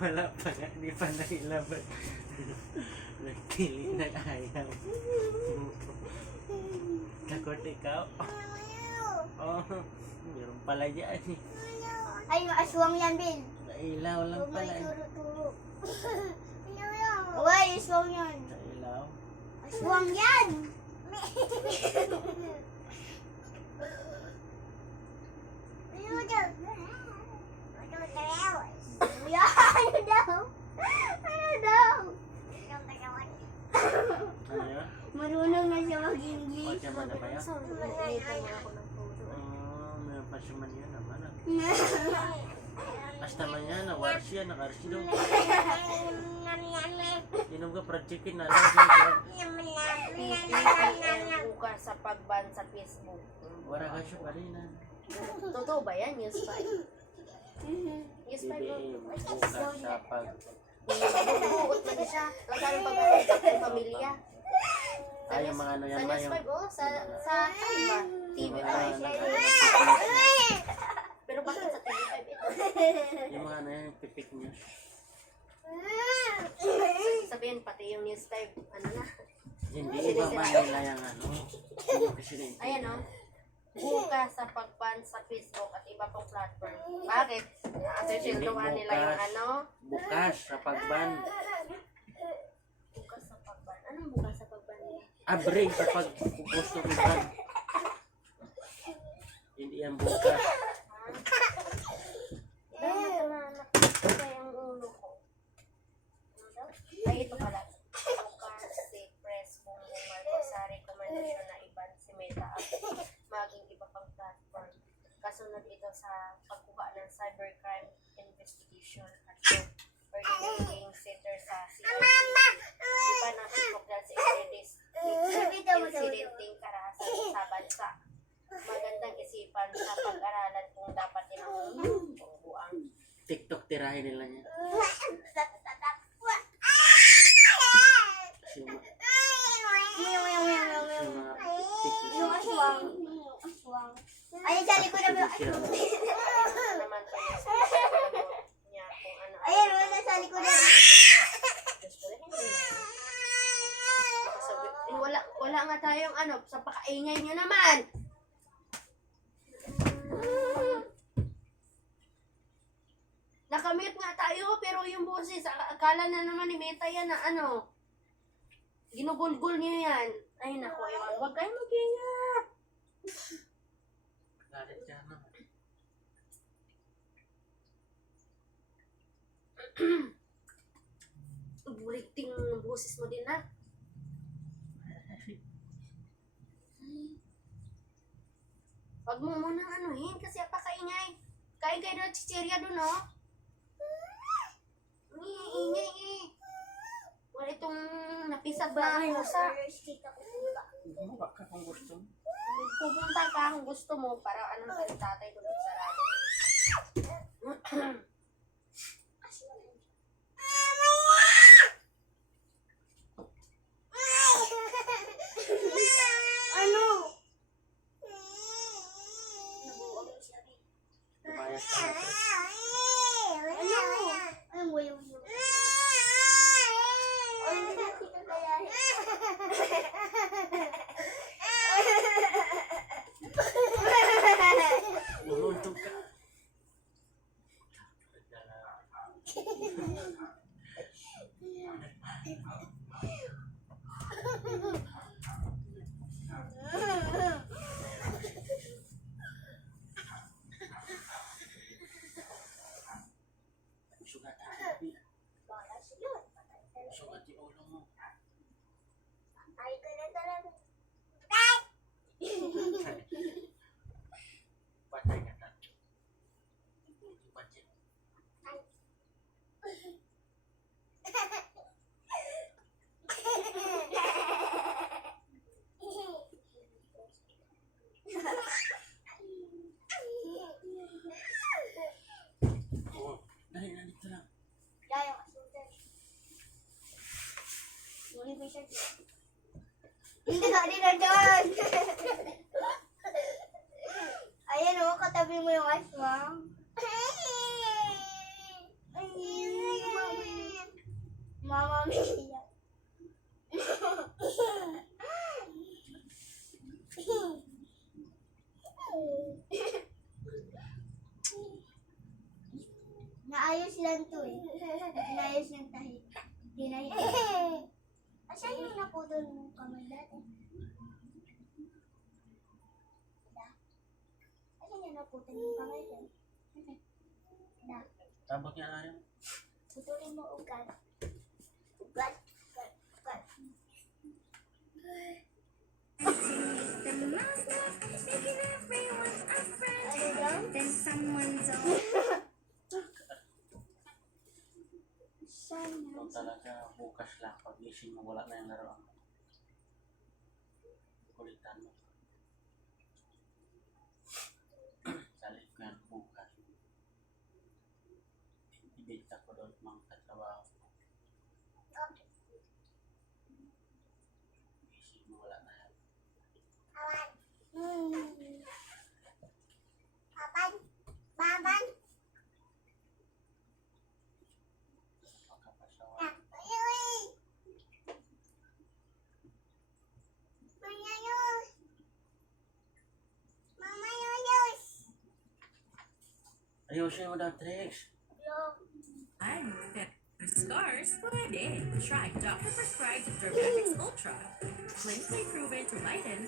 Wala pa nga, hindi pa nailaban. Nagpili ng ayaw. Takot ikaw? Oh, meron pala dyan eh. Ay, aswang yan, Bill. Nailaw lang pala eh. Turo. Uy, aswang yan. Nailaw? Aswang yan. Ano daw? Ano yun? Marunong na siya mag-English. Bakit naman na ba yan? Meron pa siya man yun naman ah. Basta man yan, nawaras yan, nakarsido. Inom ka fried chicken na lang. Bukas sa pagban sa Facebook. Wala ka siya kanina. Totoo ba yan? News 5? News 5 ba? BBM, bukas sa pag... Buot na siya. Nagkaroon pag-uusap ng pamilya. Ay, yung mga ano yan Sa ba News yung... 5, oh. Sa ba? TV5. Pero bakit sa TV5 ito? Yung mga ano yan, yung pipik news. Sabihin, pati yung News 5, ano na? Hindi iba ba nila yung ano? Yung presidente. Ayan, oh. Bukas sa pagban sa Facebook at iba pang platform. Bakit? Kasi silduhan nila yung ano? Bukas sa pagban. Bukas sa pagban. Anong bukas sa pagban nila? Abre sa paggusto ng ban. Hindi yan bukas. Dahil nakita yung ulo ko. Ano daw? Ay, ito pala. Bukas si Press Bongbong Marcos sa rekomendasyon na iban si Meta at maging iba pang platform. Kasunod ito sa pagkuha ng cybercrime investigation at coordinating center sa CICC. Iba ng Facebook dahil sa incidenting karahasan sa bansa. Magandang isipan sa pag-aralan kung dapat tinanong buang. TikTok tirahin nila niya. Kasi yung mga Yung aswang. Ayun, sa likod na yung aswang. Ano naman po yung sasagot niya kung ano. Ayun, wala sa likod na. Wala nga tayong ano, sa pakaingay nyo naman. Nakamute nga tayo, pero yung boses, akala na naman ni Meta yan na ano, ginugulgul niyo yan. Ay nako, Iwan, huwag kayong mag-ingat. galit siya na. Buliting ng boses mo din na. Huwag mo munang anuhin kasi apakaingay. Kain kayo na chichirya doon, no? Ingay eh. Wala itong napisag na pusa. Bumaba ka kung gusto mo. Pupunta ka kung gusto mo para ano sa tatay doon sa sarado. Ano? Lumayas ka na. Ano mo yung Bumuntog ka. Sugat ang sabi. Sugat yung ulo mo. Ay, ka na talaga. Patay ka na. Budget. Oh, dali na dito lang. Yayo, kasundan. Muli ba siya? Hindi na dyan. Ayan o, katabi mo yung aswang. Ay, umiiyak. Naayos lang to eh. Naayos yung tahi. Tinahi. Asan yung naputol ng kamay dati? Asan yung naputol ng kamay dati? Tabot niya na rin. Putulin mo ugat. Ugat. Ugat. Ugat. Ano daw? Then someone's Ito talaga bukas lang. Pag gising mo, wala na yung laruan. Kulitan mo. Salit ko yan bukas. Ibigta ko doon mga katrabaho. Gising mo, wala na yan. Papan. Papan. Pagkapasawa. Ayuy. Mayayos. Mama yayos. Ayusin mo daw, Trix. I know that for scars, pwede. Try Dr. Prescribed Dermatics Ultra. Clinically proven to lighten,